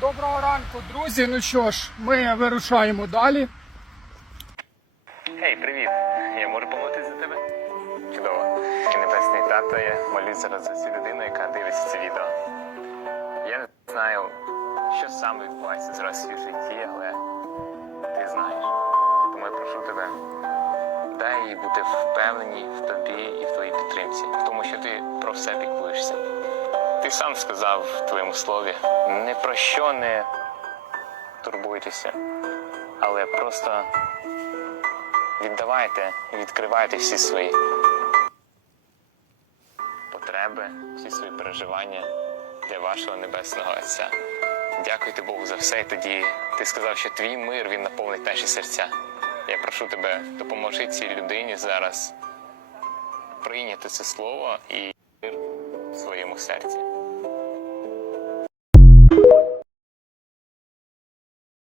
Доброго ранку, друзі. Ну що ж, ми вирушаємо далі. Гей, привіт! Я можу помолитись за тебе? Чудово. І небесний тато, я молюсь зараз за цю людину, яка дивиться це відео. Я не знаю, що саме відбувається зараз в житті, але ти знаєш. Тому я прошу тебе, дай їй бути впевненій в тобі і в твоїй підтримці, тому, що ти про все піклуєшся. Ти сам сказав в твоєму слові, не про що не турбуйтеся, але просто віддавайте і відкривайте всі свої потреби, всі свої переживання для вашого небесного Отця. Дякуйте Богу за все. І тоді ти сказав, що твій мир він наповнить наші серця. Я прошу тебе, допоможи цій людині зараз прийняти це слово і мир в своєму серці.